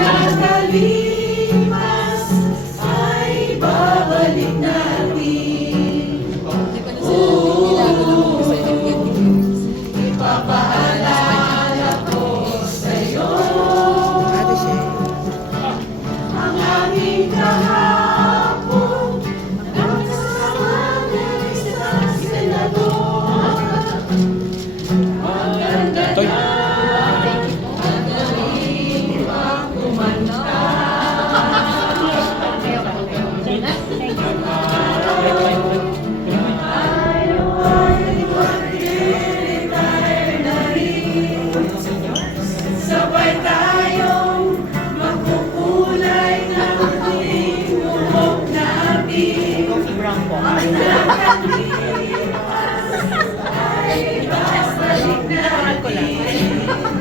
hasta el. Record ko lang.